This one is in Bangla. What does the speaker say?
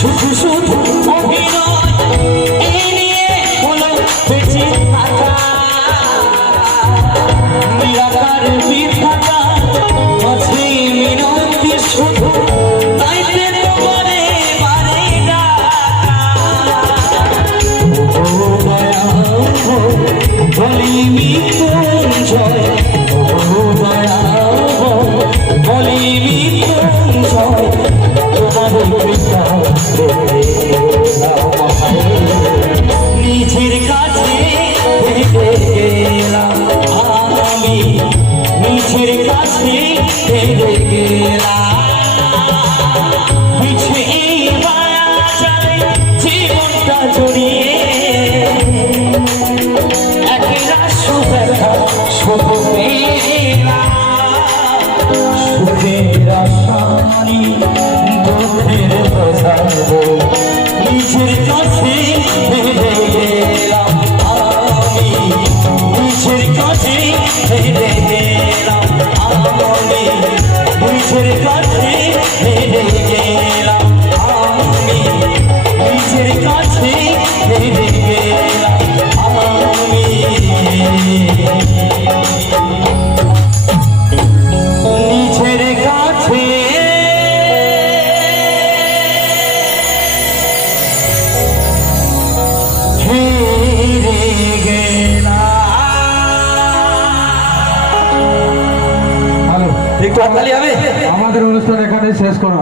সুখ নিজের কাছে হেরে গেলাম আমি নিজের কাছে হেরে গেলাম আমি নিজের কাছে হেরে আমাদের অনুষ্ঠান এখানে শেষ করা